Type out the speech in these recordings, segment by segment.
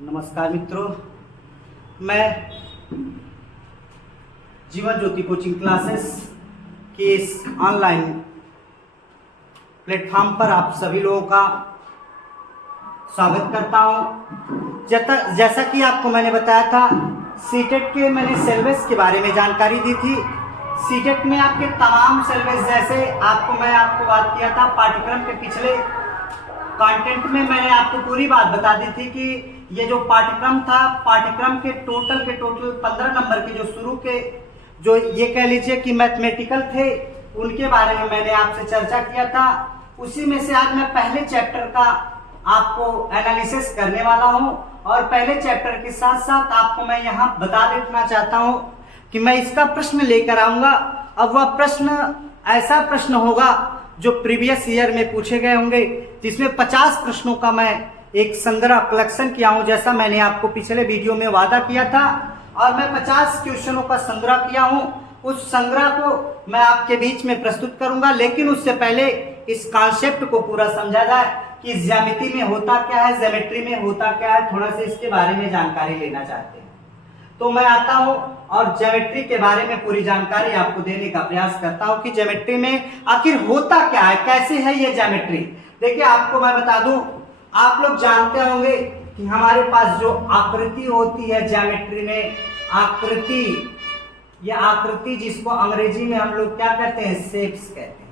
नमस्कार मित्रों, मैं जीवन ज्योति कोचिंग क्लासेस के इस ऑनलाइन प्लेटफॉर्म पर आप सभी लोगों का स्वागत करता हूं। जैसा कि आपको मैंने बताया था, सीटेट के मैंने सिलेबस के बारे में जानकारी दी थी। सीटेट में आपके तमाम सिलेबस जैसे आपको बात किया था, पाठ्यक्रम के पिछले कंटेंट में मैंने आपको पूरी बात बता दी थी कि ये जो पाठ्यक्रम था, पाठ्यक्रम के टोटल 15 नंबर के जो शुरू के जो ये कह लीजिए कि मैथमेटिकल थे, उनके बारे में मैंने आपसे चर्चा किया था। उसी में से आज मैं पहले चैप्टर का आपको एनालिसिस करने वाला हूं और पहले चैप्टर के साथ साथ आपको मैं यहाँ बता देना चाहता हूं कि मैं इसका प्रश्न लेकर आऊंगा। अब वह प्रश्न ऐसा प्रश्न होगा जो प्रीवियस ईयर में पूछे गए होंगे, जिसमें 50 प्रश्नों का मैं एक संग्रह कलेक्शन किया हूं, जैसा मैंने आपको पिछले वीडियो में वादा किया था। और मैं 50 क्वेश्चनों का संग्रह किया हूं। उस संग्रह को मैं आपके बीच में प्रस्तुत करूंगा, लेकिन उससे पहले इस कॉन्सेप्ट को पूरा समझा जाए कि ज्यामिति में होता क्या है, ज्योमेट्री में होता क्या है, थोड़ा सा इसके बारे में जानकारी लेना चाहते हैं। तो मैं आता हूं और ज्योमेट्री के बारे में पूरी जानकारी आपको देने का प्रयास करता हूं कि ज्योमेट्री में आखिर होता क्या है, कैसे है ये ज्योमेट्री। देखिए, आपको मैं बता दूं, आप लोग जानते होंगे कि हमारे पास जो आकृति होती है ज्योमेट्री में, आकृति, ये आकृति जिसको अंग्रेजी में हम लोग क्या कहते हैं, शेप्स कहते हैं।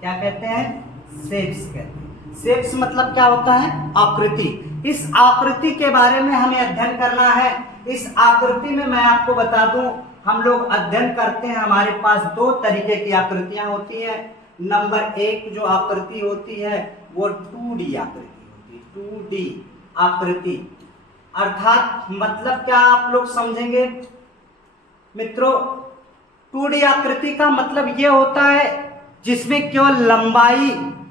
क्या कहते हैं? शेप्स कहते हैं। शेप्स मतलब क्या होता है? आकृति। इस आकृति के बारे में हमें अध्ययन करना है। इस आकृति में मैं आपको बता दूं, हम लोग अध्ययन करते हैं, हमारे पास दो तरीके की आकृतियां होती हैं। नंबर एक जो आकृति होती है वो 2D आकृति होती है। 2D आकृति अर्थात मतलब क्या आप लोग समझेंगे मित्रों? 2D आकृति का मतलब ये होता है जिसमें केवल लंबाई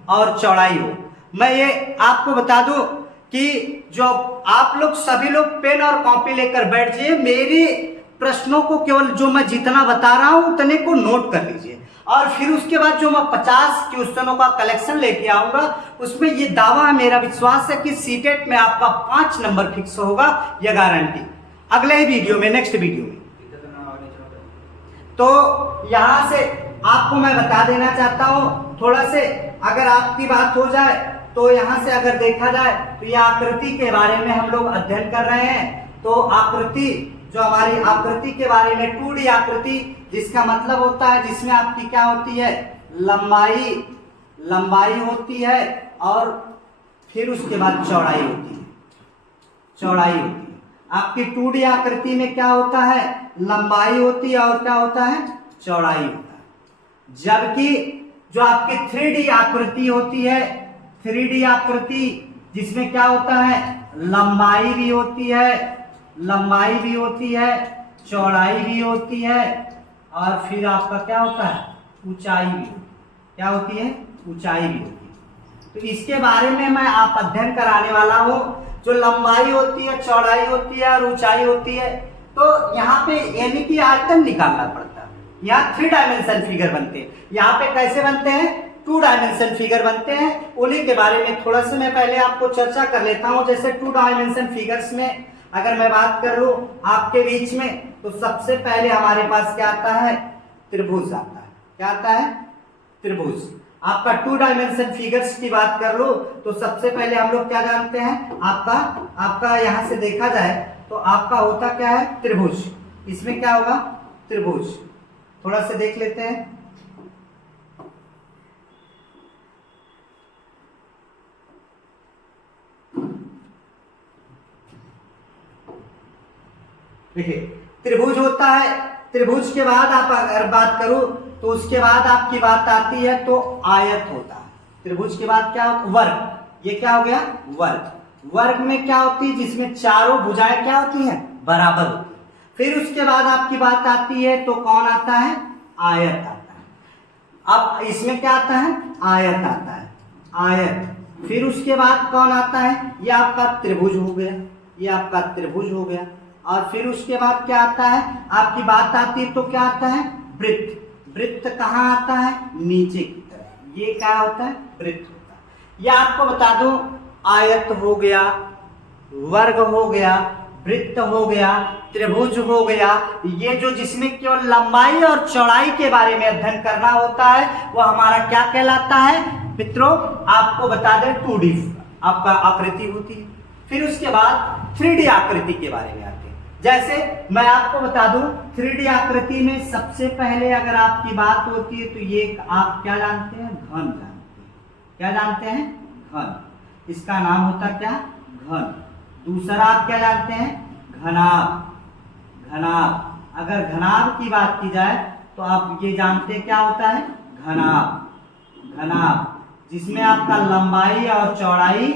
और चौड़ाई हो। मैं ये आपको बता दूं कि जो आप लोग सभी लोग पेन और कॉपी लेकर बैठ जाइए, मेरे प्रश्नों को केवल जो मैं जितना बता रहा हूं उतने को नोट कर लीजिए, और फिर उसके बाद जो मैं 50 क्वेश्चनों का कलेक्शन लेके आऊंगा, उसमें ये दावा है, मेरा विश्वास है कि सीटेट में आपका 5 नंबर फिक्स होगा, यह गारंटी। अगले ही वीडियो में, नेक्स्ट वीडियो में। तो यहां से आपको मैं बता देना चाहता हूं, थोड़ा से अगर आपकी बात हो जाए तो यहां से अगर देखा जाए तो ये आकृति के बारे में हम लोग अध्ययन कर रहे हैं। तो आकृति, जो हमारी आकृति के बारे में 2D आकृति, जिसका मतलब होता है जिसमें आपकी क्या होती है, लंबाई होती है और फिर उसके बाद चौड़ाई होती है। आपकी 2D आकृति में क्या होता है, लंबाई होती है और क्या होता है, चौड़ाई होता है। जबकि जो आपकी 3D आकृति होती है, 3D आकृति जिसमें क्या होता है, लंबाई भी होती है, चौड़ाई भी होती है और फिर आपका क्या होता है, ऊंचाई भी। क्या होती है? ऊंचाई भी होती है। तो इसके बारे में मैं आप अध्ययन कराने वाला हूं। जो लंबाई होती है, चौड़ाई होती है और ऊंचाई होती है, तो यहाँ पे यानी कि आयतन निकालना पड़ता है। यहाँ 3 डायमेंशन फिगर बनते हैं, यहाँ पे कैसे बनते हैं, 2 डायमेंशन फिगर बनते हैं। उन्हीं के बारे में थोड़ा सा मैं पहले आपको चर्चा कर लेता हूं। जैसे 2 डायमेंशन फिगर्स में अगर मैं बात कर लूं आपके बीच में, तो सबसे पहले हमारे पास क्या आता है, त्रिभुज आता है। क्या आता है? त्रिभुज। आपका 2 डायमेंशन फिगर्स की बात कर लो तो सबसे पहले हम लोग क्या जानते हैं, आपका यहां से देखा जाए तो आपका होता क्या है, त्रिभुज। इसमें क्या होगा, त्रिभुज। थोड़ा सा देख लेते हैं। देखिए, त्रिभुज होता है। त्रिभुज के बाद आप अगर बात करूं तो उसके बाद आपकी बात आती है तो आयत होता है। त्रिभुज के बाद क्या होता है, वर्ग। ये क्या हो गया, वर्ग। वर्ग में क्या होती है, जिसमें चारों भुजाएं क्या होती हैं, बराबर होती है। फिर उसके बाद आपकी बात आती है तो कौन आता है, आयत आता है। अब इसमें क्या आता है, आयत आता है, आयत। फिर उसके बाद कौन आता है, ये आपका त्रिभुज हो गया, ये आपका त्रिभुज हो गया। और फिर उसके बाद क्या आता है, आपकी बात आती है तो क्या आता है, वृत्त। वृत्त कहाँ आता है, नीचे की तरफ। ये क्या होता है, वृत्त होता है। ये आपको बता दूं, आयत हो गया, वर्ग हो गया, वृत्त हो गया, त्रिभुज हो गया, ये जो जिसमें केवल लंबाई और चौड़ाई के बारे में अध्ययन करना होता है वो हमारा क्या कहलाता है मित्रों? आपको बता दें 2D आपका आकृति होती है। फिर उसके बाद 3D आकृति के बारे में आते हैं। जैसे मैं आपको बता दूं 3D आकृति में सबसे पहले अगर आपकी बात होती है तो ये आप क्या जानते हैं? घन जानते हैं। क्या जानते हैं? घन। इसका नाम होता क्या? घन। दूसरा आप क्या जानते हैं? घनाभ। घनाभ। अगर घनाभ की बात की जाए तो आप ये जानते हैं क्या होता है? घनाभ। घनाभ जिसमें आपका लंबाई और चौड़ाई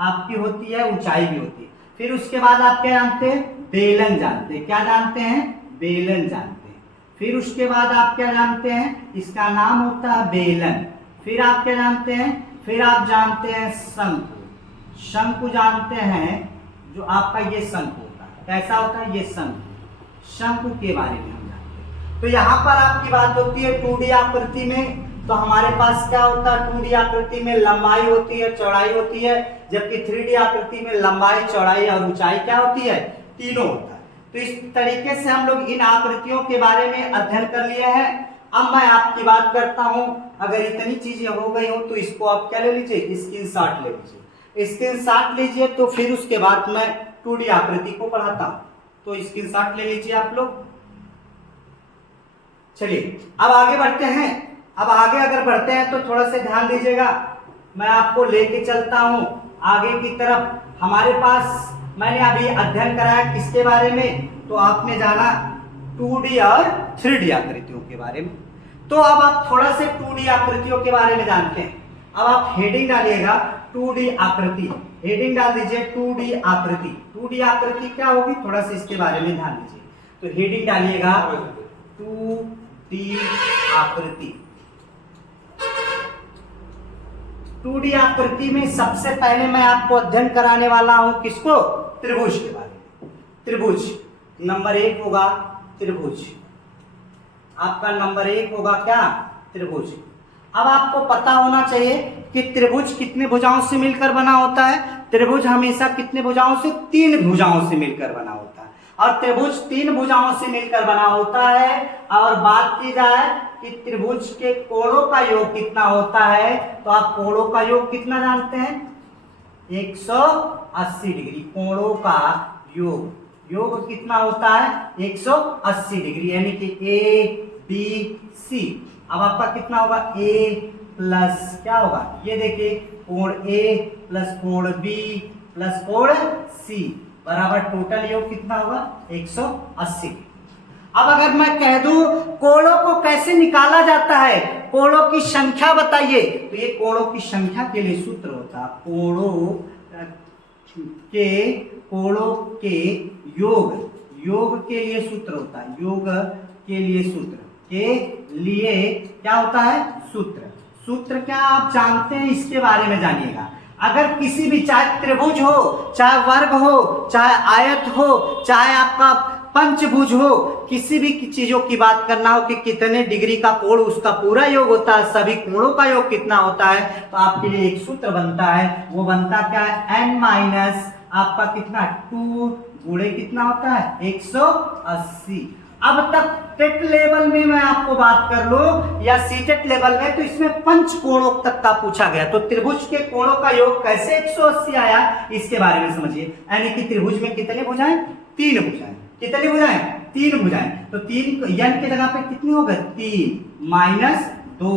आपकी होती है, ऊंचाई भी होती है। फिर उसके बाद आप क्या जानते हैं? बेलन जानते हैं। क्या जानते हैं? बेलन जानते हैं। फिर उसके बाद आप क्या जानते हैं? इसका नाम होता है बेलन। फिर आप क्या जानते हैं? फिर आप जानते हैं शंकु। शंकु जानते हैं, जो आपका ये शंकु होता है। कैसा होता है ये शंकु? शंकु के बारे में हम जानते हैं। तो यहाँ पर आपकी बात होती है 2D आकृति में, तो हमारे पास क्या होता है? 2D आकृति में लंबाई होती है, चौड़ाई होती है, जबकि 3D आकृति में लंबाई, चौड़ाई और ऊंचाई क्या होती है? तीनों होता है। तो इस तरीके से हम लोग इन आकृतियों के बारे में अध्ययन कर लिए हैं। अब मैं आपकी बात करता हूं, अगर इतनी चीजें हो गई हो तो इसको आप क्या ले लीजिए? स्क्रीनशॉट ले लीजिए। स्क्रीनशॉट लीजिए तो फिर उसके बाद मैं 2D आकृति को पढ़ाता हूं। तो स्क्रीनशॉट ले लीजिए आप लोग। चलिए अब आगे बढ़ते हैं। अब आगे अगर बढ़ते हैं तो थोड़ा सा ध्यान दीजिएगा, मैं आपको लेके चलता हूं आगे की तरफ। हमारे पास मैंने अभी अध्ययन कराया किसके बारे में? तो आपने जाना 2D और 3D आकृतियों के बारे में। तो अब आप थोड़ा से 2D आकृतियों के बारे में जानते हैं। अब आप हेडिंग डालिएगा 2D आकृति। हेडिंग डाल दीजिए 2D आकृति। 2D आकृति क्या होगी? थोड़ा सा इसके बारे में ध्यान दीजिए। तो हेडिंग डालिएगा 2D आकृति। 2D आकृति में सबसे पहले मैं आपको अध्ययन कराने वाला हूं किसको? त्रिभुज के बारे में। त्रिभुज नंबर 1 होगा त्रिभुज। आपका नंबर 1 होगा क्या? त्रिभुज। अब आपको पता होना चाहिए कि त्रिभुज कितने भुजाओं से मिलकर बना होता है? त्रिभुज हमेशा कितने भुजाओं से? 3 भुजाओं से मिलकर बना होता है। और त्रिभुज 3 भुजाओं से मिलकर बना होता है। और बात की जाए कि त्रिभुज के कोणों का योग कितना होता है, तो आप कोणों का योग कितना जानते हैं? 180 डिग्री। कोणों का योग योग कितना होता है? 180 डिग्री, यानी कि ABC। अब आपका कितना होगा? A प्लस क्या होगा? ये देखिए कोण A प्लस कोण B प्लस कोण C बराबर टोटल योग कितना होगा? 180। अब अगर मैं कह दूं कोणों को कैसे निकाला जाता है, कोणों की संख्या बताइए, तो ये कोणों की संख्या के लिए सूत्र होता है। कोणों के योग के लिए सूत्र होता है। योग के लिए सूत्र के लिए क्या होता है? सूत्र क्या आप जानते हैं? इसके बारे में जानिएगा। अगर किसी भी, चाहे त्रिभुज हो, चाहे वर्ग हो, चाहे आयत हो, चाहे आपका पंचभुज हो, किसी भी चीजों की बात करना हो कि कितने डिग्री का कोण उसका पूरा योग होता है, सभी कोणों का योग कितना होता है, तो आपके लिए एक सूत्र बनता है। वो बनता क्या है? n माइनस आपका कितना 2 गुणे कितना होता है? 180। अब तक टेट लेवल में मैं आपको बात कर लूं या सीटेट लेवल में, तो इसमें पंच कोणों तक का पूछा गया। तो त्रिभुज के कोणों का योग कैसे 180 आया, इसके बारे में समझिए। यानी कि त्रिभुज में कितने भुजाएं? 3 भुजाएं। कितनी भुजाएं? 3 भुजाएं। तो 3 n के जगह पे कितनी होगा? 3 माइनस 2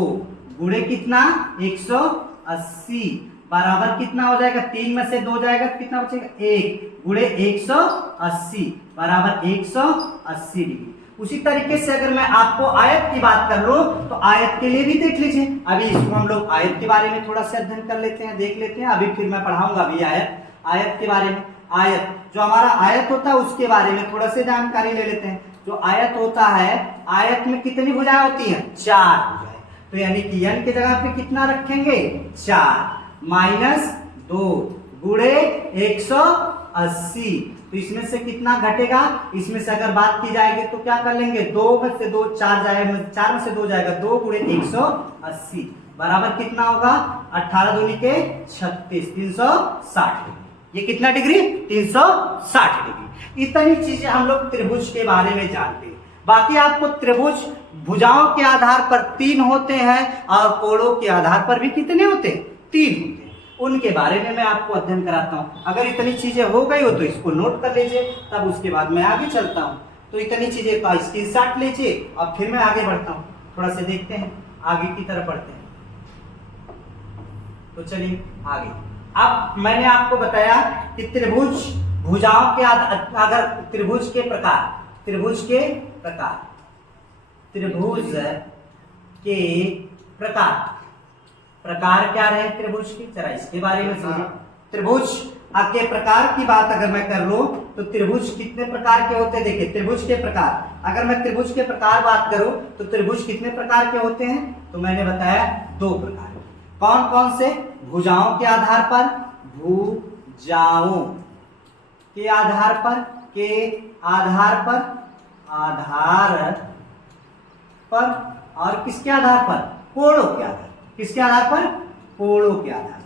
गुणे कितना? 180 बराबर कितना हो जाएगा? 3 में से 2 जाएगा, कितना बचेगा? 1 गुणे 180 बराबर 180 डिग्री। उसी तरीके से अगर मैं आपको आयत की बात कर लूं तो आयत के लिए भी देख लीजिए। अभी इसको हम लोग आयत के बारे में थोड़ा सा अध्ययन कर लेते हैं, देख लेते हैं। अभी फिर मैं पढ़ाऊंगा अभी आयत के बारे में। आयत जो हमारा आयत होता है उसके बारे में थोड़ा सा जानकारी ले लेते हैं। जो आयत होता है, आयत में कितनी भुजाएं होती हैं? 4 भुजाएं। तो यानी कि n के जगह पे कितना रखेंगे? 4 माइनस 2 गुणे 180। तो इसमें से कितना घटेगा? इसमें से अगर बात की जाएगी तो क्या कर लेंगे? 2 में से 2 4 जाएगा, 4 में से 2 जाएगा, 2 गुणे 180 बराबर कितना होगा? 18 दूनी के 36, 360 डिग्री। ये कितना डिग्री, 360 डिग्री। इतनी चीजें हम लोग त्रिभुज के बारे में जानते हैं। बाकी आपको त्रिभुज भुजाओं के आधार पर 3 होते हैं और कोणों के आधार पर भी कितने होते हैं, 3 होते हैं। उनके बारे में मैं आपको अध्ययन कराता हूँ। अगर इतनी चीजें हो गई हो तो इसको नोट कर लीजिए, तब उसके बाद मैं आगे चलता हूँ। तो इतनी चीजें का स्क्रीनशॉट लीजिए और फिर मैं आगे बढ़ता हूँ। थोड़ा सा देखते हैं, आगे की तरफ बढ़ते हैं। तो चलिए आगे। अब मैंने आपको बताया कि त्रिभुज भुजाओं के अगर त्रिभुज के प्रकार, त्रिभुज के प्रकार, त्रिभुज के प्रकार, प्रकार क्या रहे त्रिभुज के, जरा इसके बारे में समझो। त्रिभुज के प्रकार की बात अगर मैं कर लूं तो त्रिभुज कितने प्रकार के होते हैं। देखिए त्रिभुज के प्रकार, अगर मैं त्रिभुज के प्रकार बात करूं तो त्रिभुज कितने प्रकार के होते हैं, तो मैंने बताया 2 प्रकार। कौन कौन से, भुजाओं के आधार पर, भुजाओं के आधार पर, के आधार पर और किसके आधार पर, कोणों के आधार, किसके आधार पर, कोणों के आधार,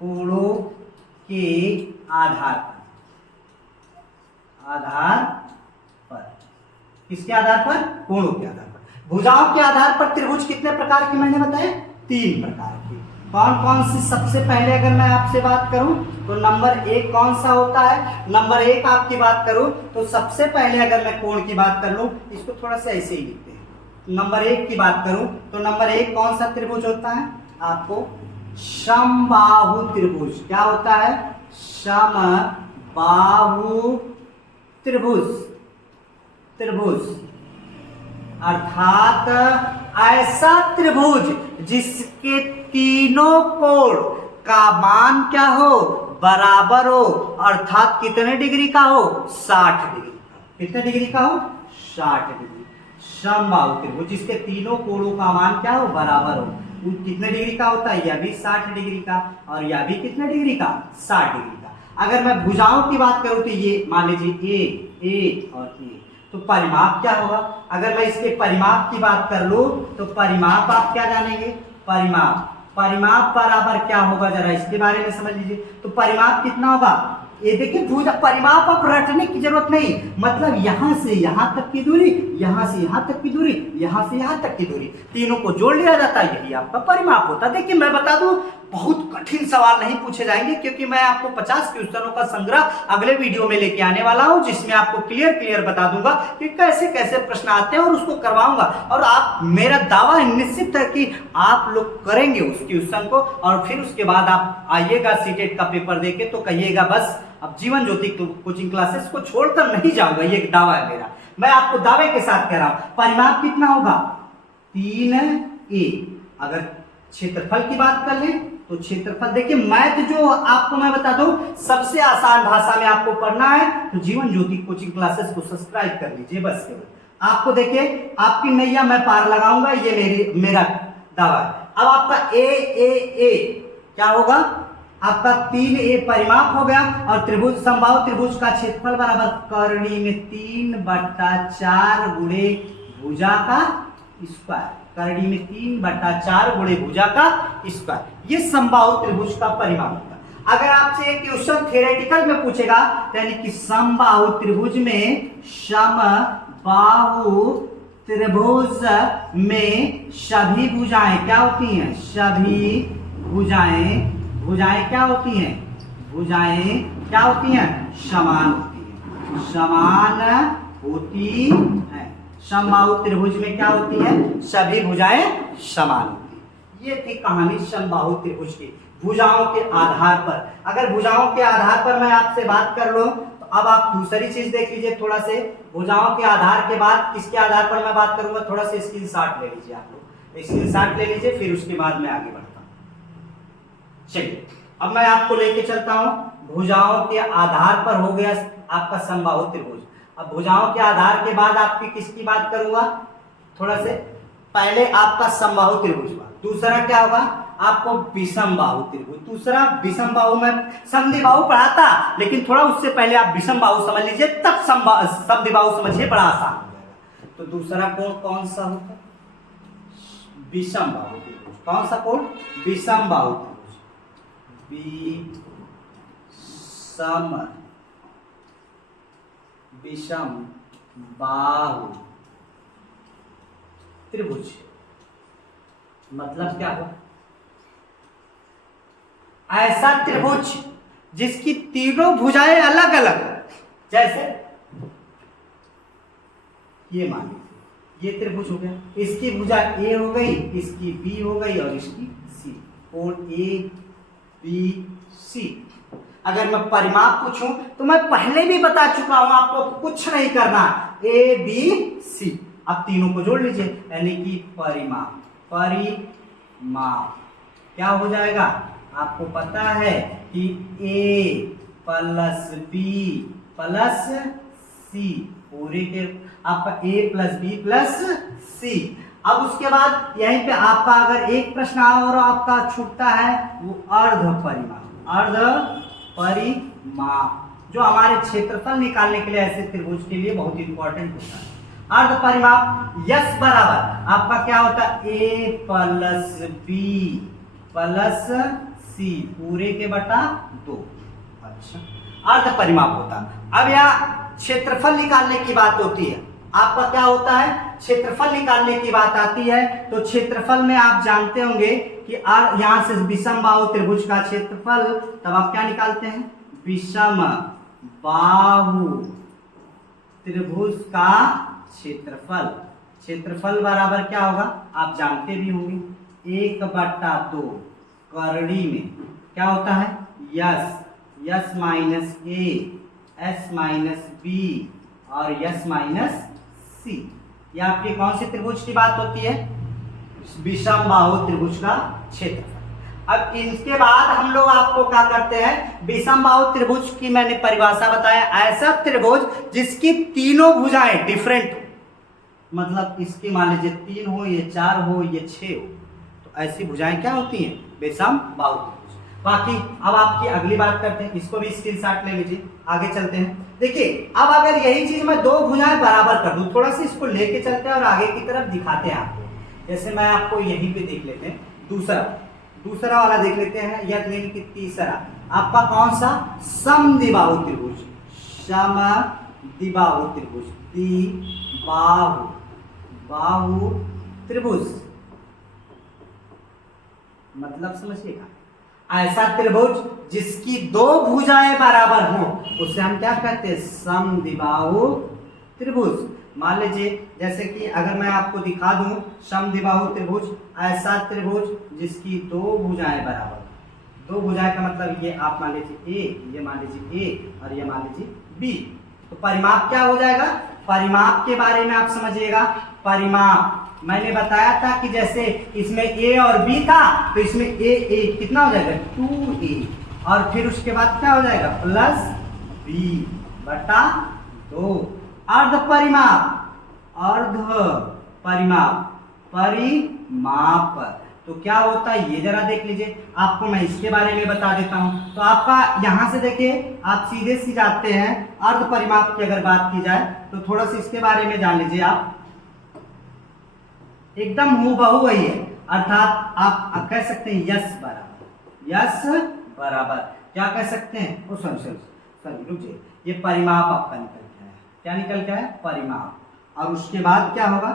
कोणों के आधार पर, किसके आधार पर, कोणों के आधार पर। भुजाओं के आधार पर त्रिभुज कितने प्रकार की मैंने बताया, 3 प्रकार की। कौन कौन सी, सबसे पहले अगर मैं आपसे बात करूं तो नंबर 1 कौन सा होता है, नंबर 1 आपकी बात करूं तो सबसे पहले अगर मैं कोण की बात कर लूं, इसको थोड़ा सा ऐसे ही लिखते हैं। नंबर 1 की बात करूं तो नंबर 1 कौन सा त्रिभुज होता है आपको, समबाहु त्रिभुज। क्या होता है, समबाहु त्रिभुज, त्रिभुज अर्थात ऐसा त्रिभुज जिसके तीनों कोण का मान क्या हो, बराबर हो, अर्थात कितने डिग्री का हो, 60 डिग्री का। कितने डिग्री का हो, 60 डिग्री। समबाहु त्रिभुज जिसके तीनों कोणों का मान क्या हो, बराबर हो। कितने डिग्री का होता है, यह भी 60 डिग्री का और यह भी कितने डिग्री का, 60 डिग्री का। अगर मैं भुजाओं की बात करूं तो ये मान लीजिए ए और ए, तो परिमाप क्या होगा। अगर मैं इसके परिमाप की बात कर लूं तो परिमाप आप क्या जानेंगे, परिमाप, परिमाप बराबर क्या होगा, जरा इसके बारे में समझ लीजिए। तो परिमाप कितना होगा, ये देखिए भुजा, परिमाप आप रटने की जरूरत नहीं, मतलब यहां से यहां तक की दूरी, यहां से यहां तक की दूरी, यहां से यहां तक की दूरी, तीनों को जोड़ लिया जाता है, यही आपका परिमाप होता है। देखिए मैं बता दूं, बहुत कठिन सवाल नहीं पूछे जाएंगे क्योंकि मैं आपको 50 क्वेश्चनों का संग्रह अगले वीडियो में लेके आने वाला हूं, जिसमें आपको क्लियर बता दूंगा कि कैसे कैसे प्रश्न आते हैं और उसको करवाऊंगा। और आप, मेरा दावा निश्चित है कि आप लोग करेंगे उस क्वेश्चन को और फिर उसके बाद आप आइएगा सीटेट का पेपर देके तो कहिएगा बस अब जीवन ज्योति कोचिंग क्लासेस को छोड़कर नहीं जाऊंगा, ये एक दावा है मेरा। मैं आपको दावे के साथ कह रहा हूं। परिमाप कितना होगा, 3a। अगर क्षेत्रफल की बात कर लें तो क्षेत्रफल, देखिए मैथ जो आपको मैं बता दूं सबसे आसान भाषा में आपको पढ़ना है तो जीवन ज्योति कोचिंग क्लासेस को सब्सक्राइब कर लीजिए बस केवल। आपको देखिए आपकी नैया मैं पार लगाऊंगा, ये मेरा दावा है। अब आपका ए क्या होगा, आपका 3a परिमाप हो गया और त्रिभुज, समबाहु त्रिभुज का क्षेत्रफल बराबर करनी में 3/4 गुणे भुजा का स्क्वायर, करनी में 3/4 गुणे भुजा का स्क्वायर, ये समबाहु त्रिभुज का परिमाप होगा। अगर आपसे एक क्वेश्चन थ्योरेटिकल में पूछेगा यानी कि समबाहु त्रिभुज में, समबाहु त्रिभुज में सभी भुजाएं क्या होती हैं, सभी भुजाएं, भुजाएं क्या होती हैं, भुजाएं क्या होती हैं, समान होती हैं, समान होती हैं। समबाहु त्रिभुज में क्या होती है, सभी भुजाएं समान होती हैं। ये थी कहानी समबाहु त्रिभुज की, भुजाओं के आधार पर। अगर भुजाओं के आधार पर मैं आपसे बात कर लूं तो अब आप दूसरी चीज देख लीजिए थोड़ा से। भुजाओं के आधार के बाद किसके आधार पर मैं बात करूंगा, थोड़ा सा स्क्रीनशॉट ले लीजिए आप लोग, स्क्रीनशॉट ले लीजिए, फिर उसके बाद मैं आगे बढ़ता हूं। चलिए अब मैं आपको लेके चलता हूं। भुजाओं के आधार पर हो गया आपका समबाहु त्रिभुज। अब भुजाओं के आधार के बाद आपकी किसकी बात करूंगा, थोड़ा से पहले आपका समबाहु त्रिभुज हुआ, दूसरा क्या होगा आपको विषमबाहु त्रिभुज। दूसरा विषमबाहु में समद्विबाहु पढ़ाता, लेकिन थोड़ा उससे पहले आप विषमबाहु समझ लीजिए, तब समद्विबाहु समझिए, बड़ा आसान हो जाएगा। तो दूसरा कोण कौन सा होता, विषमबाहु त्रिभुज। कौन सा कोण, विषमबाहु त्रिभुज, सम विषम बाहु त्रिभुज। मतलब क्या हो, ऐसा त्रिभुज जिसकी तीनों भुजाएं अलग अलग, जैसे ये मान लीजिए ये त्रिभुज हो गया, इसकी भुजा ए हो गई, इसकी बी हो गई और इसकी सी, कोण ए बी सी। अगर मैं परिमाप पूछूं तो मैं पहले भी बता चुका हूं, आपको कुछ नहीं करना, ए बी सी। अब तीनों को जोड़ लीजिए, यानी कि परिमाप क्या हो जाएगा, आपको पता है कि ए प्लस बी प्लस सी, पूरे के आपका ए प्लस बी प्लस सी। अब उसके बाद यहीं पे आपका अगर एक प्रश्न और आपका छूटता है वो अर्ध परिमाप, जो हमारे क्षेत्रफल निकालने के लिए ऐसे त्रिभुज के लिए बहुत इंपॉर्टेंट होता है। अर्ध परिमाप यस बराबर आपका क्या होता है, ए प्लस बी प्लस सी पूरे के बटा 2। अच्छा, अर्ध परिमाप होता है। अब यहाँ क्षेत्रफल निकालने की बात होती है, आपका क्या होता है, क्षेत्रफल निकालने की बात आती है। तो क्षेत्रफल में आप जानते होंगे कि यहां से विषम बाहु त्रिभुज का क्षेत्रफल, तब आप क्या निकालते हैं, विषम बाहु त्रिभुज का क्षेत्रफल। क्षेत्रफल बराबर क्या होगा, आप जानते भी होंगे, 1/2 करड़ी में क्या होता है, यस माइनस ए, एस माइनस बी और यस माइनस सी। ये आपके कौन से त्रिभुज की बात होती है, विषम बाहु त्रिभुज का क्षेत्रफल। अब इनके बाद हम लोग आपको क्या करते हैं, विषम बाहु त्रिभुज की मैंने परिभाषा बताया, ऐसा त्रिभुज जिसकी तीनों भुजाएं डिफरेंट हो, मतलब इसकी मान लीजिए 3 हो, ये 4 हो, ये 6 हो, तो ऐसी भुजाएं क्या होती हैं, विषम बाहु त्रिभुज। बाकी अब आपकी अगली बात करते हैं, इसको भी स्क्रीनशॉट ले लीजिए, आगे चलते हैं। देखिए अब अगर यही चीज मैं 2 भुजाएं बराबर कर दूं, थोड़ा सा इसको लेके चलते हैं और आगे की तरफ दिखाते हैं आपको। जैसे मैं आपको यहीं पे देख लेते हैं, दूसरा वाला देख लेते हैं, या यानी कि तीसरा आपका कौन सा, समद्विबाहु त्रिभुज, समद्विबाहु त्रिभुज, बाहु त्रिभुज मतलब समझिएगा, ऐसा त्रिभुज जिसकी 2 भुजाएं बराबर हो उसे हम क्या कहते हैं, समद्विबाहु त्रिभुज। मान लीजिए जैसे कि अगर मैं आपको दिखा दूं समद्विबाहु त्रिभुज, ऐसा त्रिभुज जिसकी 2 भुजाएं बराबर, 2 भुजाएं का मतलब ये आप मान लीजिए ए, ये मान लीजिए ए और ये मान लीजिए बी, तो परिमाप क्या हो जाएगा, परिमाप के बारे में आप समझिएगा। परिमाप मैंने बताया था कि जैसे इसमें a और b था, तो इसमें a कितना हो जाएगा, 2a, और फिर उसके बाद क्या हो जाएगा, प्लस b बटा 2। अर्ध परिमाप तो क्या होता है, ये जरा देख लीजिए, आपको मैं इसके बारे में बता देता हूं। तो आपका यहां से देखिए, आप सीधे सी जाते हैं, अर्ध परिमाप की अगर बात की जाए तो थोड़ा सा इसके बारे में जान लीजिए। आप एकदम हूबहू वही है, अर्थात आप कह सकते हैं यस बराबर क्या कह सकते हैं, ओ सॉरी रुकिए, ये परिमाप आपका निकल के आया, क्या निकल के आया, परिमाप। और उसके बाद क्या होगा,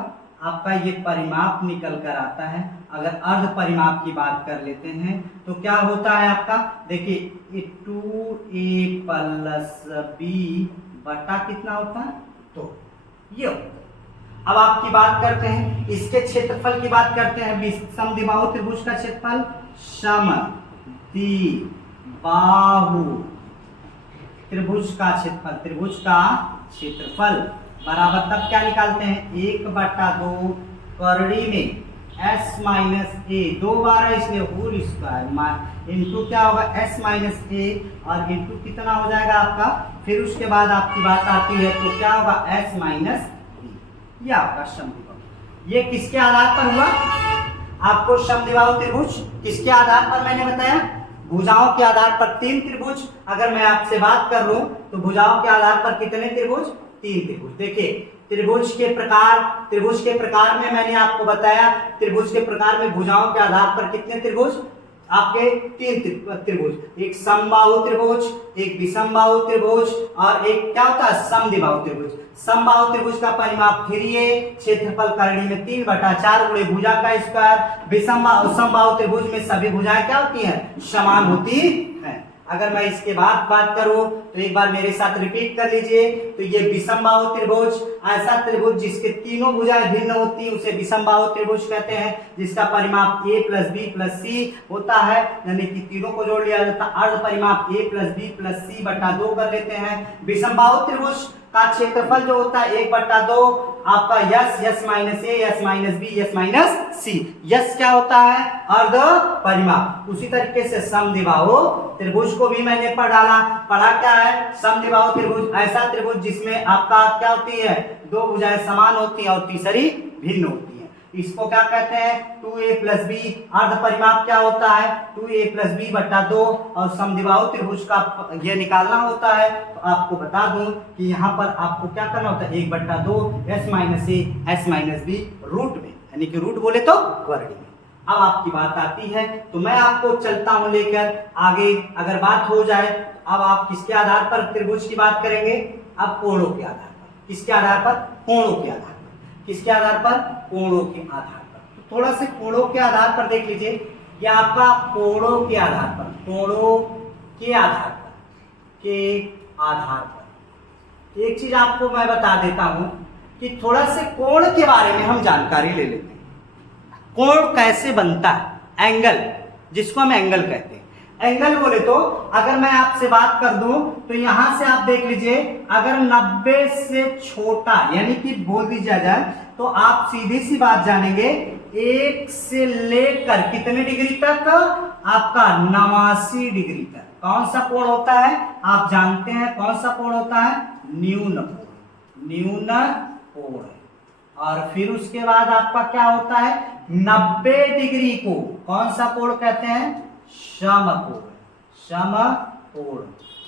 आपका ये परिमाप निकल कर आता है। अगर अर्ध परिमाप की बात कर लेते हैं तो क्या होता है आपका, देखिए 2a प्लस b बटा कितना होता है, तो ये होता है। अब आपकी बात करते हैं इसके क्षेत्रफल की बात करते हैं, समद्विबाहु त्रिभुज का क्षेत्रफल, समद्विबाहु त्रिभुज का क्षेत्रफल बराबर तब क्या निकालते हैं, 1/2 करड़ी में s माइनस ए, 2 बार है इसलिए होल स्क्वायर इंटू क्या होगा, s माइनस ए और इंटू कितना हो जाएगा आपका, फिर उसके बाद आपकी बात आती है तो क्या होगा, s माइनस बी। ये आपका समद्विबाहु, ये किसके आधार पर हुआ, आपको समद्विबाहु त्रिभुज किसके आधार पर मैंने बताया, भुजाओं के आधार पर 3 त्रिभुज। अगर मैं आपसे बात कर लूं तो भुजाओं के आधार पर कितने त्रिभुज, 3 त्रिभुज। देखिए त्रिभुज के प्रकार में मैंने आपको बताया, त्रिभुज के प्रकार में भुजाओं के आधार पर कितने त्रिभुज, आपके तीन त्रिभुज, एक समबाहु त्रिभुज, एक विषमबाहु त्रिभुज और एक क्या होता है समद्विबाहु त्रिभुज। समबाहु त्रिभुज का परिमाप 3a, क्षेत्रफल करड़ी में 3/4 गुणे भुजा का स्क्वायर। समबाहु त्रिभुज में सभी भुजाएं क्या होती हैं समान होती हैं। अगर मैं इसके बाद बात करूं तो एक बार मेरे साथ रिपीट कर लीजिए। तो ये विषमबाहु त्रिभुज, ऐसा त्रिभुज जिसके तीनों भुजाएं भिन्न होती है उसे विषमबाहु त्रिभुज कहते हैं, जिसका परिमाप a + b + c होता है, यानी कि तीनों को जोड़ लिया जाता है। अर्ध परिमाप a + b + c बटा 2 कर लेते हैं। विषमबाहु त्रिभुज का क्षेत्रफल जो होता है 1/2 आपका S S minus A S minus B S minus C. S क्या होता है अर्ध परिमाप। उसी तरीके से समद्विबाहु त्रिभुज को भी मैंने पढ़ा क्या है समद्विबाहु त्रिभुज, ऐसा त्रिभुज जिसमें आपका क्या होती है दो भुजाएं समान होती है और तीसरी भिन्न होती है। इसको क्या कहते हैं 2a + b। अर्ध परिमाप क्या होता है 2a + b बटा 2 और समद्विबाहु त्रिभुज का ये निकालना होता है। तो आपको बता दूं कि यहाँ पर आपको क्या करना होता है 1/2 s - a s - b root में, यानी कि रूट बोले तो वर्ग में। अब आपकी बात आती है तो मैं आपको चलता हूं लेकर आगे। अगर बात हो जाए तो अब आप किसके आधार पर त्रिभुज की बात करेंगे, अब कोणों के आधार पर। किसके आधार पर कोणों के आधार पर। किसके आधार पर कोणों के आधार पर। तो थोड़ा से कोणों के आधार पर देख लीजिए कि आपका कोणों के आधार पर, कोणों के आधार पर एक चीज आपको मैं बता देता हूं कि थोड़ा से कोण के बारे में हम जानकारी ले लेते हैं। कोण कैसे बनता है, एंगल जिसको हम एंगल कहते हैं। एंगल बोले तो अगर मैं आपसे बात कर दूं तो यहां से आप देख लीजिए अगर 90 से छोटा यानी कि बोल दिया जाए तो आप सीधी सी बात जानेंगे 1 से लेकर कितने डिग्री तक आपका 89 डिग्री तक कौन सा कोण होता है आप जानते हैं कौन सा कोण होता है न्यून कोण। न्यून कोण और फिर उसके बाद आपका क्या होता है 90 डिग्री को कौन सा कोण कहते हैं समकोण। समकोण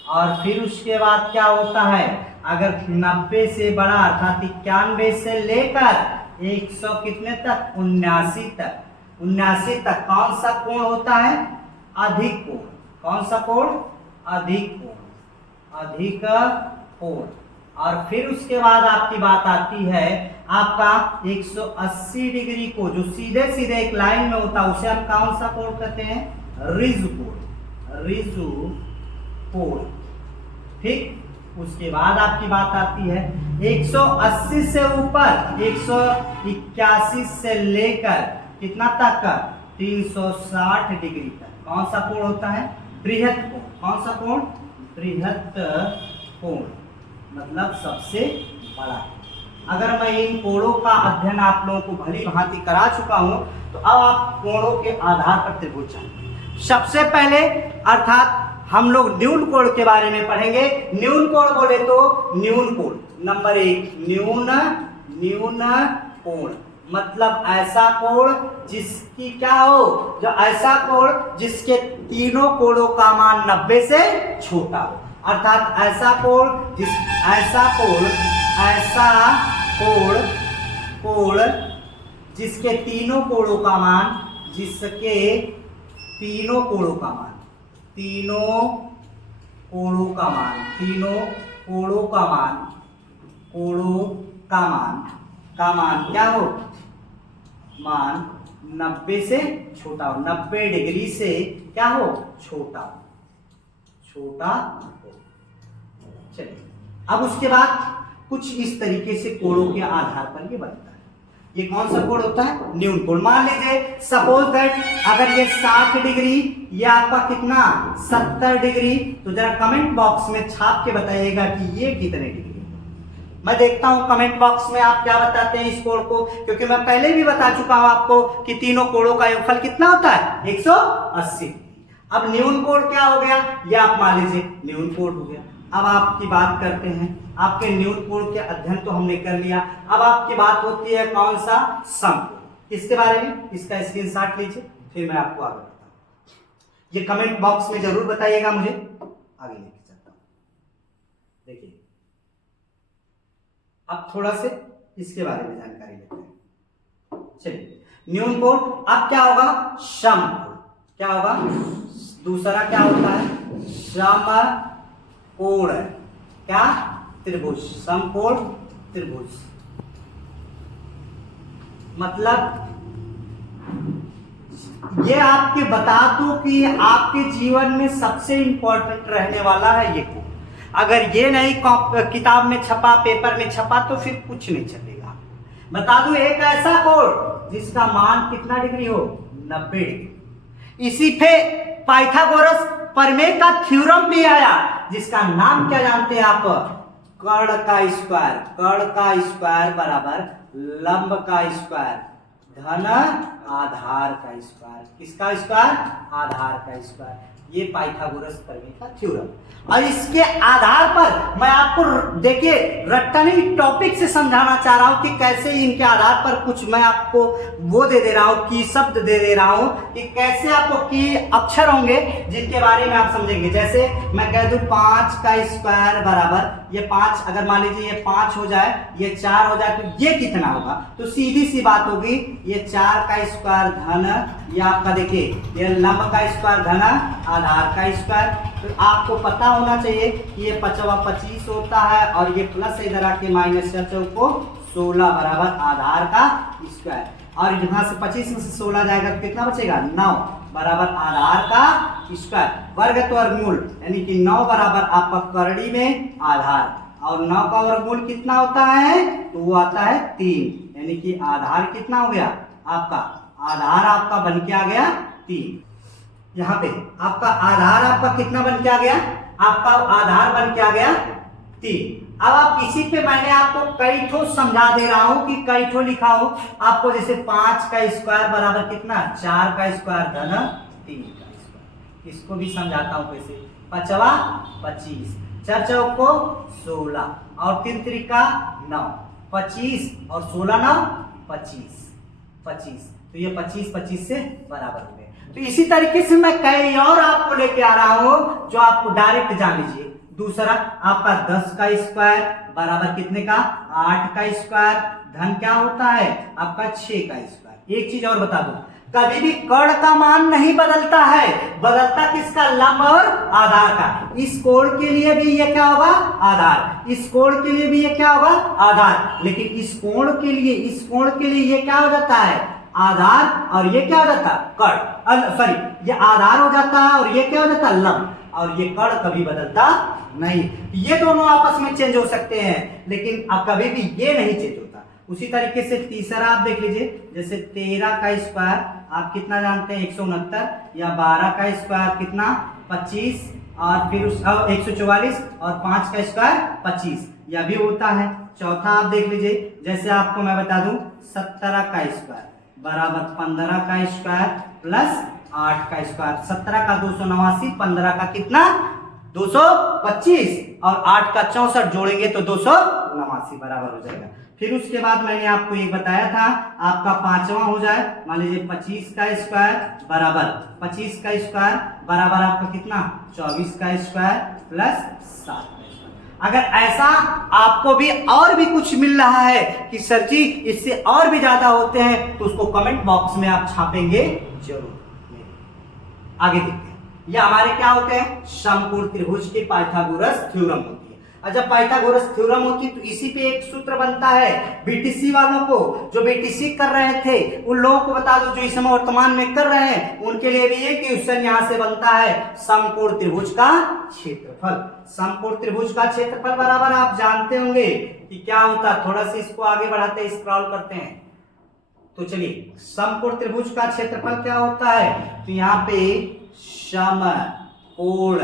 और फिर उसके बाद क्या होता है अगर 90 से बड़ा अर्थात 91 से लेकर 100 कितने तक 79 तक 79 तक कौन सा कोण होता है अधिक कोण। कौन सा कोण अधिक कोण। अधिक कोण और फिर उसके बाद आपकी बात आती है आपका 180 डिग्री को जो सीधे सीधे एक लाइन में होता है उसे हम कौन सा कोण कहते हैं ऋजु कोण। ऋजु कोण। ठीक उसके बाद आपकी बात आती है 180 से ऊपर 181 से लेकर कितना तक 360 डिग्री तक कौन सा कोण होता है बृहत कोण। कौन सा कोण बृहत कोण मतलब सबसे बड़ा। अगर मैं इन कोणों का अध्ययन आप लोगों को भली भांति करा चुका हूं तो अब आप कोणों के आधार पर त्रिभुज जानेंगे। सबसे पहले अर्थात हम लोग न्यून कोण के बारे में पढ़ेंगे। न्यून कोण बोले तो न्यून कोण नंबर 1 न्यून कोण मतलब ऐसा कोण जिसकी क्या हो जो ऐसा कोण जिसके तीनों कोणों का मान 90 से छोटा हो। अर्थात ऐसा कोण जिसके तीनों कोणों का मान क्या हो मान 90 से छोटा हो 90 डिग्री से क्या हो छोटा हो। चलिए अब उसके बाद कुछ इस तरीके से कोणों के आधार पर ये बनता है। ये कौन सा कोण होता है न्यून कोण। मान लीजिए सपोज दैट अगर ये 60 डिग्री ये आपका कितना 70 डिग्री तो जरा कमेंट बॉक्स में छाप के बताइएगा कि ये कितने डिग्री। मैं देखता हूं कमेंट बॉक्स में आप क्या बताते हैं इस कोण को, क्योंकि मैं पहले भी बता चुका हूं आपको कि तीनों कोणों का योगफल कितना होता है 180। अब न्यून कोण क्या हो गया ये आप मान लीजिए न्यून कोण हो गया। अब आपकी बात करते हैं आपके न्यून कोण के अध्ययन तो हमने कर लिया। अब आपकी बात होती है कौन सा समकोण। इसके बारे में इसका स्क्रीनशॉट लीजिए फिर मैं आपको आगे बताऊं। ये कमेंट बॉक्स में जरूर बताइएगा मुझे आगे लेके चलता हूं। देखिए अब थोड़ा से इसके बारे में जानकारी लेते हैं। चलिए न्यून कोण अब क्या होगा समकोण। क्या होगा, दूसरा क्या होता है, समकोण, क्या, त्रिभुज, समकोण त्रिभुज। मतलब ये आपके बता दूं कि आपके जीवन में सबसे इंपॉर्टेंट रहने वाला है ये कोण। अगर ये नहीं किताब में छपा, पेपर में छपा, तो फिर कुछ नहीं चलेगा। बता दूं एक ऐसा कोण जिसका मान कितना डिग्री हो, 90 डिग्री। इसी पे पाइथागोरस प्रमेय का थ्योरम भी आया, जिसका नाम क्या जानते हैं आप, कर्ण का स्क्वायर। कर्ण का स्क्वायर बराबर लंब का स्क्वायर धन आधार का स्क्वायर। किसका स्क्वायर, आधार का स्क्वायर। ये पाइथागोरस प्रमेय का थ्योरम। और इसके आधार पर मैं आपको देखिए रट्टनी टॉपिक से समझाना चाह रहा हूं कि कैसे इनके आधार पर कुछ मैं आपको वो दे रहा हूं, की शब्द दे रहा हूं कि कैसे आपको की अक्षर होंगे जिनके बारे में आप समझेंगे। जैसे मैं कह दूं 5 का स्क्वायर बराबर, ये 5 अगर मान लीजिए ये 5 हो जाए, ये 4 हो जाए, तो ये कितना होगा, तो सीधी सी बात होगी ये 4 का स्क्वायर धन, ये आपका देखिए ये लंब का स्क्वायर धन आधार का स्क्वायर। तो आपको पता होना चाहिए कि ये 25 होता है और ये प्लस इधर आके माइनस को 16 बराबर आधार का स्क्वायर। और यहाँ से 25 में से 16 जाएगा तो कितना बचेगा, 9 बराबर आधार का स्क्वायर। वर्ग तो वर्गमूल यानी कि 9 बराबर आपका करड़ी में आधार, और 9 का वर्गमूल कितना होता है, तो वो आता है 3, यानी कि आधार कितना हो गया आपका, आधार आपका बन के आ गया 3। यहाँ पे आपका आधार आपका कितना बन के आ गया, आपका आधार बन के आ गया 3। अब आप इसी पे मैंने आपको कई ठो समझा दे रहा हूं कि कई ठो लिखा हो आपको, जैसे 5 का स्क्वायर बराबर कितना, 4 का स्क्वायर धन 3 का स्क्वायर। इसको भी समझाता हूं कैसे, 5 25, 4 चौको 16 और 3 त्रिका 9, 25 और 16 9 25, तो ये 25 से बराबर हो गए। तो इसी तरीके से मैं कई और आपको लेके आ रहा हूं जो आपको डायरेक्ट जान लीजिए। दूसरा आपका 10 का स्क्वायर बराबर कितने का, 8 का स्क्वायर धन क्या होता है आपका 6 का स्क्वायर। एक चीज और बता दूं, कभी भी कर्ण का मान नहीं बदलता है, बदलता किसका, लंब और आधार का। इस कोण के लिए भी ये क्या होगा, आधार, इस कोण के लिए भी ये क्या होगा, आधार। लेकिन इस कोण के लिए ये क्या हो जाता है, आधार, और ये क्या हो जाता है, कर्ण, सॉरी ये आधार हो जाता है और ये क्या हो जाता है, लंब, और ये कर्ण कभी बदलता नहीं। ये दोनों आपस में चेंज हो सकते हैं, लेकिन अब कभी भी ये नहीं चेंज होता। उसी तरीके से तीसरा आप देख लीजिए, जैसे 13 का स्क्वायर आप कितना जानते हैं, 169, या 12 का स्क्वायर कितना 25, और फिर 144, और 5 का स्क्वायर 25, यह भी होता है। चौथा आप देख लीजिए, जैसे आपको मैं बता दूं 17 का स्क्वायर बराबर 15 का स्क्वायर प्लस 8 का स्क्वायर। 17 का 289, 15 का कितना 225, और 8 का 64 जोड़ेंगे तो 289 बराबर हो जाएगा। फिर उसके बाद मैंने आपको ये बताया था, आपका 5वां हो जाए, मान लीजिए 25 का स्क्वायर बराबर 25 का स्क्वायर बराबर आपका कितना 24 का स्क्वायर प्लस 7 का स्क्वायर। अगर ऐसा आपको भी और भी कुछ मिल रहा है कि सर जी इससे और भी ज्यादा होते हैं, तो उसको कमेंट बॉक्स में आप छापेंगे जरूर। आगे देखते हैं, ये हमारे क्या होते हैं, समकोण त्रिभुज के पाइथागोरस थ्योरम होती है। और जब पाइथागोरस थ्योरम होती है तो इसी पे एक सूत्र बनता है। बीटीसी वालों को, जो बीटीसी कर रहे थे उन लोगों को बता दो, जो इस समय वर्तमान में कर रहे हैं उनके लिए भी ये क्वेश्चन यहाँ से बनता है, समकोण त्रिभुज का क्षेत्रफल। समकोण त्रिभुज का क्षेत्रफल बराबर आप जानते होंगे कि क्या होता है। थोड़ा सा इसको आगे बढ़ाते हैं, स्क्रॉल करते हैं, तो चलिए समकोण त्रिभुज का क्षेत्रफल क्या होता है, तो यहाँ पे समकोण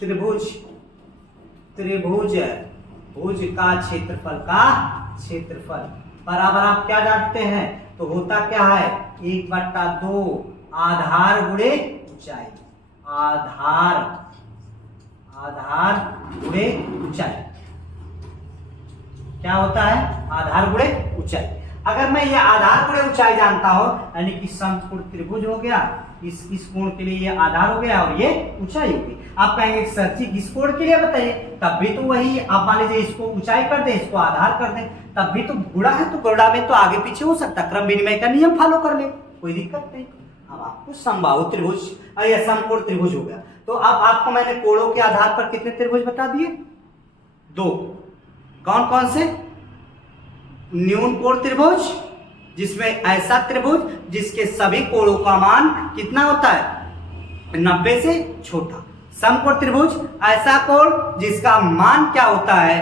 त्रिभुज भुज का क्षेत्रफल बराबर आप क्या जानते हैं, तो होता क्या है 1/2 आधार गुणे ऊंचाई, आधार गुणे ऊंचाई। क्या होता है, आधार गुणे ऊंचाई। अगर मैं ये आधार गुणे ऊंचाई जानता हूं, यानी कि समकोण त्रिभुज हो गया, इस कोण के लिए ये आधार हो गया और ये ऊंचाई हो गई। आप कहेंगे सर जी इस कोण के लिए बताइए, तब भी तो वही, आप मान लीजिए इसको ऊंचाई कर दें, इसको आधार कर दें, तब भी तो गुणा है, तो गुणा में तो आगे पीछे हो सकता, क्रम विनिमय का नियम फॉलो कर ले, कोई दिक्कत नहीं। अब आपको समबाहु त्रिभुज या समकोण त्रिभुज हो गया। तो अब आपको मैंने कोणों के आधार पर कितने त्रिभुज बता दिए? 2। कौन कौन से? न्यून कोण त्रिभुज, जिसमें ऐसा त्रिभुज जिसके सभी कोणों का मान कितना होता है? 90 से छोटा। समकोण त्रिभुज, ऐसा कोण जिसका मान क्या होता है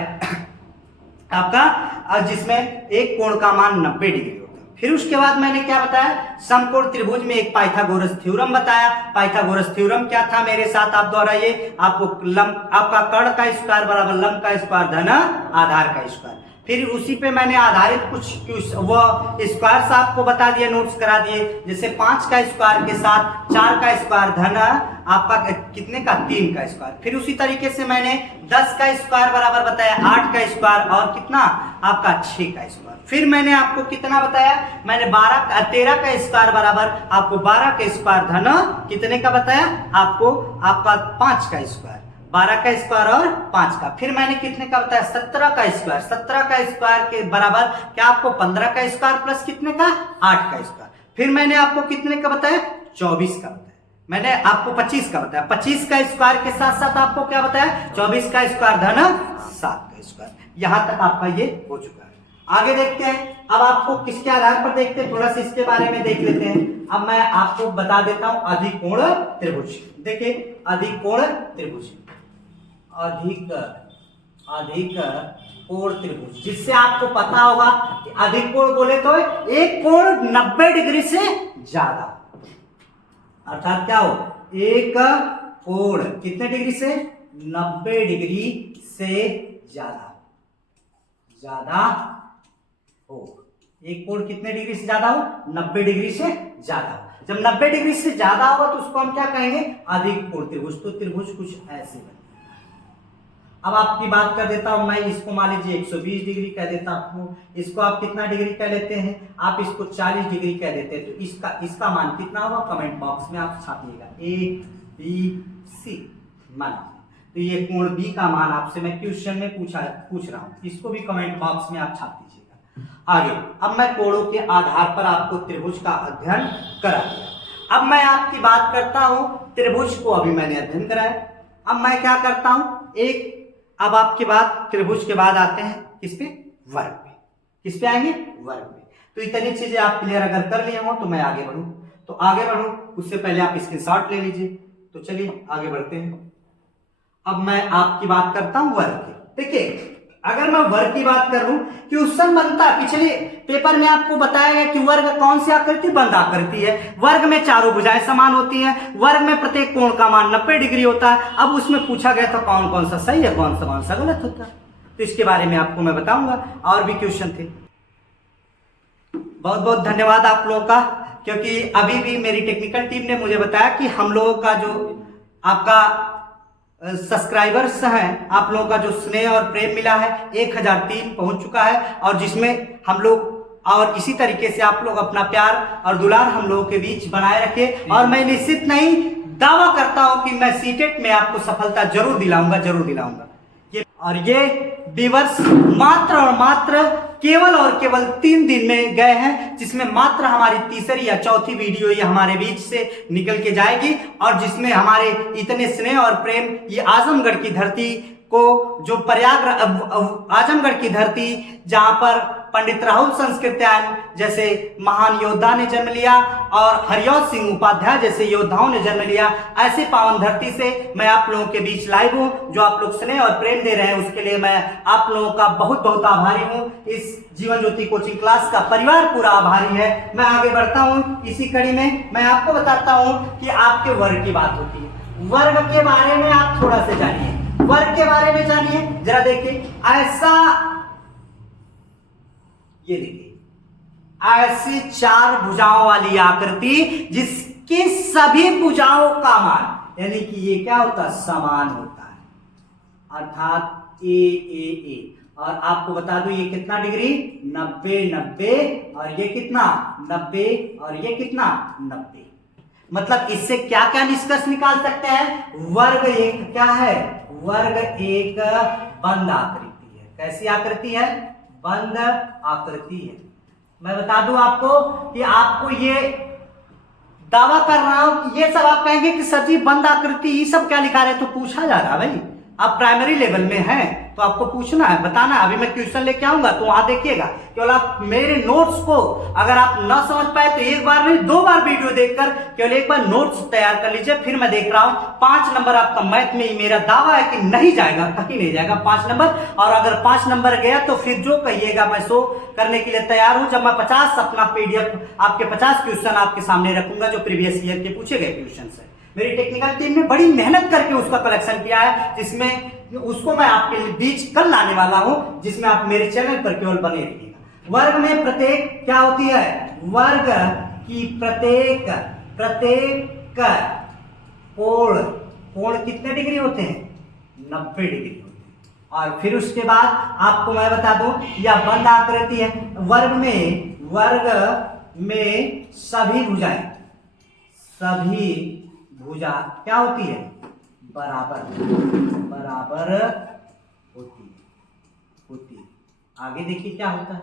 आपका, जिसमें एक कोण का मान 90 डिग्री होता है। फिर उसके बाद मैंने क्या बताया? समकोण त्रिभुज में एक पाइथागोरस थ्योरम बताया। पाइथागोरस थ्योरम क्या था मेरे साथ आप द्वारा? ये आपका कर्ण का स्क्वायर बराबर लंब का स्क्वायर धन आधार का स्क्वायर। फिर उसी पे मैंने आधारित कुछ वो स्क्वायर्स आपको बता दिए, नोट्स करा दिए, जैसे 5 का स्क्वायर के साथ 4 का स्क्वायर धन आपका कितने का? 3 का स्क्वायर। फिर उसी तरीके से मैंने 10 का स्क्वायर बराबर बताया 8 का स्क्वायर और कितना आपका 6 का स्क्वायर। फिर मैंने आपको कितना बताया? मैंने 13 का स्क्वायर बराबर आपको 12 का स्क्वायर धन कितने का बताया? आपको आपका 5 का स्क्वायर, 12 का स्क्वायर और 5 का। फिर मैंने कितने का बताया? 17 का स्क्वायर। 17 का स्क्वायर के बराबर क्या आपको 15 का स्क्वायर प्लस कितने का? 8 का स्क्वायर। फिर मैंने आपको कितने का बताया? 24 का बताया। मैंने आपको 25 का बताया। 25 का स्क्वायर के साथ साथ आपको क्या बताया? 24 का स्क्वायर धन 7 का स्क्वायर। यहां तक आपका ये हो चुका है। आगे देखते हैं। अब आपको किसके आधार पर देखते हैं, थोड़ा सा इसके बारे में देख लेते हैं। अब मैं आपको बता देता हूं अधिकोण त्रिभुज। देखिए अधिकोण त्रिभुज, अधिक कोण त्रिभुज, जिससे आपको पता होगा कि अधिक कोण बोले तो एक कोण 90 डिग्री से ज्यादा, अर्थात क्या हो? एक कोण कितने डिग्री से? 90 डिग्री से ज्यादा हो। एक कोण कितने डिग्री से ज्यादा हो? 90 डिग्री से ज्यादा हो। जब 90 डिग्री से ज्यादा होगा तो उसको हम क्या कहेंगे? अधिक कोण त्रिभुज। तो त्रिभुज कुछ ऐसे बने। अब आपकी बात कर देता हूं मैं, इसको मान लीजिए 120 डिग्री कह देता हूं। इसको आप कितना डिग्री कह लेते हैं? आप इसको 40 डिग्री कह देते हैं। तो इसका मान कितना होगा? कमेंट बॉक्स में आप छापिएगा ABC मान। तो ये कोण B का मान आपसे मैं क्वेश्चन में पूछ रहा हूं, इसको भी कमेंट बॉक्स में आप छाप दीजिएगा। आगे अब मैं कोणों के आधार पर आपको त्रिभुज का अध्ययन करा दिया। अब मैं आपकी बात करता हूं, त्रिभुज को अभी मैंने अध्ययन कराया। अब मैं क्या करता हूं, अब आपकी बात त्रिभुज के बाद आते हैं किस पे? वर्ग पे। किस पे आएंगे? वर्ग पे। तो इतनी चीजें आप क्लियर अगर कर लिए हो तो मैं आगे बढ़ूं। तो आगे बढ़ूं उससे पहले आप स्क्रीनशॉट ले लीजिए। तो चलिए आगे बढ़ते हैं। अब मैं आपकी बात करता हूं वर्ग की। देखिए अगर मैं वर्ग की बात कर लूं, क्वेश्चन बनता है, पिछले पेपर में आपको बताया गया कि वर्ग कौन सी आकृति? बंद आकृति है। वर्ग में चारों भुजाएं समान होती हैं। वर्ग में प्रत्येक कोण का मान 90 डिग्री होता है। अब उसमें पूछा गया था कौन कौन सा सही है, कौन सा गलत होता है। तो इसके बारे में आपको मैं बताऊंगा। और भी क्वेश्चन थे। बहुत बहुत धन्यवाद आप लोगों का, क्योंकि अभी भी मेरी टेक्निकल टीम ने मुझे बताया कि हम लोगों का जो आपका सब्सक्राइबर्स हैं, आप लोगों का जो स्नेह और प्रेम मिला है 1003 पहुंच चुका है। और जिसमें हम लोग और इसी तरीके से आप लोग अपना प्यार और दुलार हम लोगों के बीच बनाए रखें। और मैं निश्चित नहीं दावा करता हूं कि मैं सीटेट में आपको सफलता जरूर दिलाऊंगा। ये व्यूअर्स मात्र और मात्र केवल 3 दिन में गए हैं, जिसमें मात्र हमारी तीसरी या चौथी वीडियो ये हमारे बीच से निकल के जाएगी। और जिसमें हमारे इतने स्नेह और प्रेम, ये आजमगढ़ की धरती को, जो आजमगढ़ की धरती जहां पर पंडित राहुल संस्कृत्यायन जैसे महान योद्धा ने जन्म लिया और हरिऔध सिंह उपाध्याय जैसे योद्धाओं ने जन्म लिया, ऐसे पावन धरती से मैं आप लोगों के बीच लाइव हूं। जो आप लोग स्नेह और प्रेम दे रहे हैं उसके लिए मैं आप लोगों का बहुत बहुत आभारी हूं। इस जीवन ज्योति कोचिंग क्लास का परिवार पूरा आभारी है। मैं आगे बढ़ता हूं। इसी कड़ी में मैं आपको बताता हूं कि आपके वर्ग की बात होती है। वर्ग के बारे में आप थोड़ा सा जानिए, वर्ग के बारे में जानिए। जरा देखिए, ये देखिए ऐसी 4 भुजाओं वाली आकृति जिसकी सभी भुजाओं का मान, यानी कि ये क्या होता है? समान होता है, अर्थात ए। और आपको बता दूं ये कितना डिग्री? 90 और ये कितना? 90 और ये कितना? 90। मतलब इससे क्या क्या निष्कर्ष निकाल सकते हैं? वर्ग एक क्या है? वर्ग एक बंद आकृति है। कैसी आकृति है? बंद आकृति है। मैं बता दूं आपको कि आपको ये दावा कर रहा हूं कि ये सब आप कहेंगे कि सर जी बंद आकृति ये सब क्या लिखा रहे, तो पूछा जा रहा है भाई, आप प्राइमरी लेवल में हैं तो आपको पूछना है, बताना है। अभी मैं क्वेश्चन लेके आऊंगा तो वहां देखिएगा, केवल आप मेरे नोट्स को अगर आप ना समझ पाए तो एक बार नहीं 2 बार वीडियो देखकर केवल एक बार नोट्स तैयार कर लीजिए। फिर मैं देख रहा हूं 5 नंबर आपका मैथ में, मेरा दावा है कि नहीं जाएगा, कहीं नहीं जाएगा 5 नंबर। और अगर 5 नंबर गया तो फिर जो कहिएगा मैं सो करने के लिए तैयार हूं। जब मैं 50 अपना PDF आपके 50 क्वेश्चन आपके सामने रखूंगा जो प्रीवियस ईयर के पूछे गए क्वेश्चन है। मेरी टेक्निकल टीम ने बड़ी मेहनत करके उसका कलेक्शन किया है, जिसमें उसको मैं आपके बीच कल लाने वाला हूं, जिसमें आप मेरे चैनल पर केवल बने रहिएगा। वर्ग में प्रत्येक क्या होती है, वर्ग की प्रत्येक कोण कितने डिग्री होते हैं, 90 डिग्री होते हैं। और फिर उसके बाद आपको मैं बता दूं यह बंद आकृति है। वर्ग में सभी भुजा क्या होती है, बराबर होती है। आगे देखिए क्या होता है,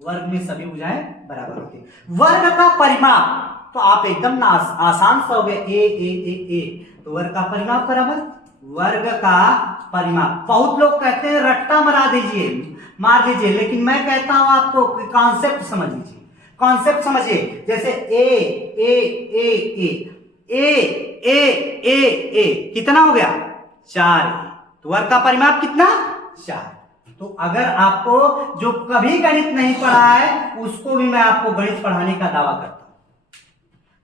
वर्ग में सभी भुजाएं बराबर होती है। वर्ग का परिमाप तो आप एकदम आसान से हो गए, ए तो वर्ग का परिमाप बराबर वर्ग का परिमाप। बहुत लोग कहते हैं रट्टा मार दीजिए, लेकिन मैं कहता हूं आपको कॉन्सेप्ट समझ लीजिए, कॉन्सेप्ट समझिए। जैसे ए कितना हो गया, 4, तो वर्ग का परिमाप कितना, 4। तो अगर आपको जो कभी गणित नहीं पढ़ा है उसको भी मैं आपको गणित पढ़ाने का दावा करता हूं।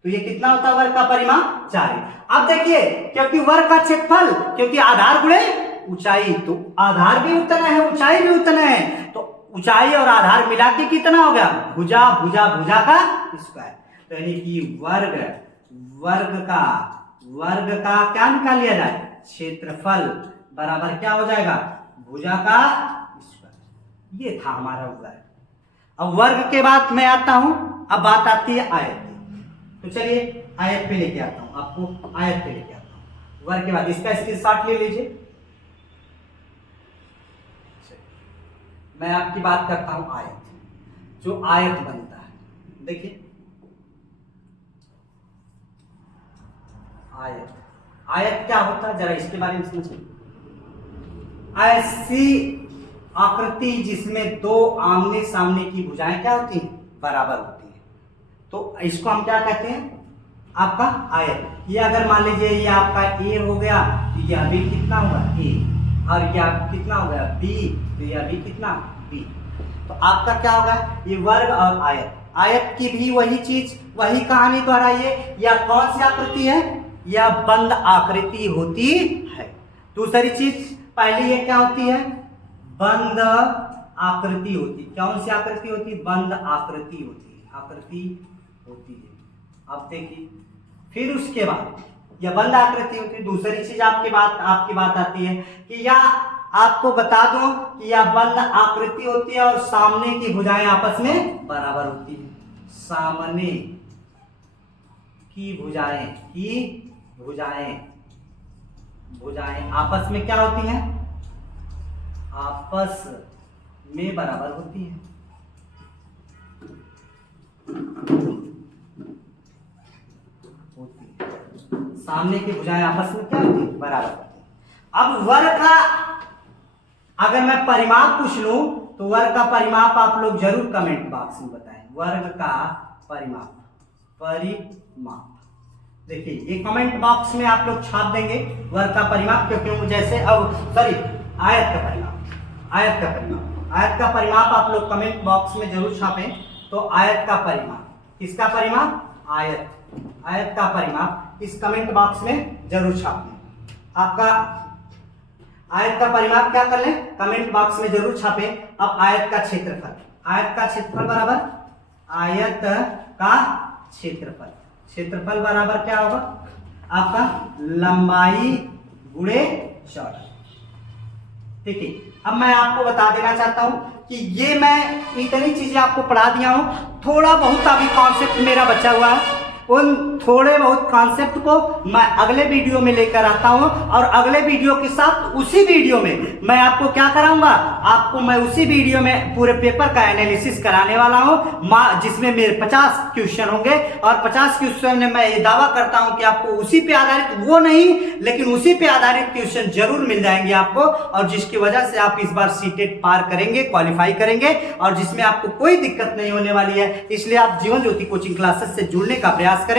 तो ये कितना होता है वर्ग का परिमाप, 4। अब देखिए, क्योंकि वर्ग का क्षेत्रफल, क्योंकि आधार गुणे ऊंचाई, तो आधार भी उतना है ऊंचाई भी उतना है, तो ऊंचाई और आधार मिला के कितना हो गया, भुजा का स्क्वायर। तो यानी कि वर्ग का क्या निकाल लिया जाए, क्षेत्रफल बराबर क्या हो जाएगा, भुजा का स्क्वायर। ये था हमारा वर्ग। अब वर्ग के बाद मैं आता हूं, अब बात आती है आयत। तो चलिए आयत पे लेके आता हूं, आपको आयत पे लेके आता हूं। वर्ग के बाद इसका स्क्रीनशॉट ले लीजिए। मैं आपकी बात करता हूं आयत, जो आयत बनता है। देखिए आयत क्या होता है, जरा इसके बारे में समझिए। ऐसी आकृति जिसमें 2 आमने सामने की भुजाएं क्या होती हैं, बराबर होती हैं, तो इसको हम क्या कहते हैं, आपका आयत। ये अगर मान लीजिए ये आपका ए हो गया, तो यह भी कितना होगा, ए, और यह कितना हो गया, बी, तो यह भी कितना, बी। तो आपका क्या होगा, ये वर्ग और आयत। आयत की भी वही चीज, वही कहानी दोहराइए। यह कौन सी आकृति है, यह बंद आकृति होती है। दूसरी चीज, पहली ये क्या होती है, बंद आकृति होती। कौन सी आकृति होती, बंद आकृति होती है। अब देखिए, फिर उसके बाद यह बंद आकृति होती है। दूसरी चीज आपकी बात आती है कि यह आपको बता दूं कि यह बंद आकृति होती है और सामने की भुजाएं आपस में बराबर होती है। सामने की भुजाएं आपस में क्या होती हैं, आपस में बराबर होती हैं। सामने की भुजाएं आपस में क्या होती है, बराबर होती है। अब वर्ग का अगर मैं परिमाप पूछ लूं तो वर्ग का परिमाप आप लोग जरूर कमेंट बॉक्स में बताएं। वर्ग का परिमाप देखिए, ये कमेंट बॉक्स में आप लोग छाप देंगे वर्ग का परिमाप, क्योंकि जैसे आयत का परिमाप आप लोग कमेंट बॉक्स में जरूर छापें। तो आयत का परिमाप, किसका परिमाप, आयत का परिमाप इस कमेंट बॉक्स में जरूर छापें। आपका आयत का परिमाप क्या कर लें, कमेंट बॉक्स में जरूर छापें। अब आयत का क्षेत्रफल बराबर आयत का क्षेत्रफल बराबर क्या होगा, आपका लंबाई गुणे चौड़ाई। ठीक है, अब मैं आपको बता देना चाहता हूं कि ये मैं इतनी चीजें आपको पढ़ा दिया हूं, थोड़ा बहुत अभी कॉन्सेप्ट मेरा बचा हुआ है। उन थोड़े बहुत कॉन्सेप्ट को मैं अगले वीडियो में लेकर आता हूं, और अगले वीडियो के साथ उसी वीडियो में मैं आपको क्या कराऊंगा, आपको मैं उसी वीडियो में पूरे पेपर का एनालिसिस कराने वाला हूं, जिसमें मेरे 50 क्वेश्चन होंगे, और 50 क्वेश्चन में मैं ये दावा करता हूं कि आपको उसी पे आधारित, वो नहीं लेकिन उसी पे आधारित क्वेश्चन जरूर मिल जाएंगे आपको, और जिसकी वजह से आप इस बार सीटेट पार करेंगे, क्वालिफाई करेंगे, और जिसमें आपको कोई दिक्कत नहीं होने वाली है। इसलिए आप जीवन ज्योति कोचिंग क्लासेस से जुड़ने का प्रयास करें।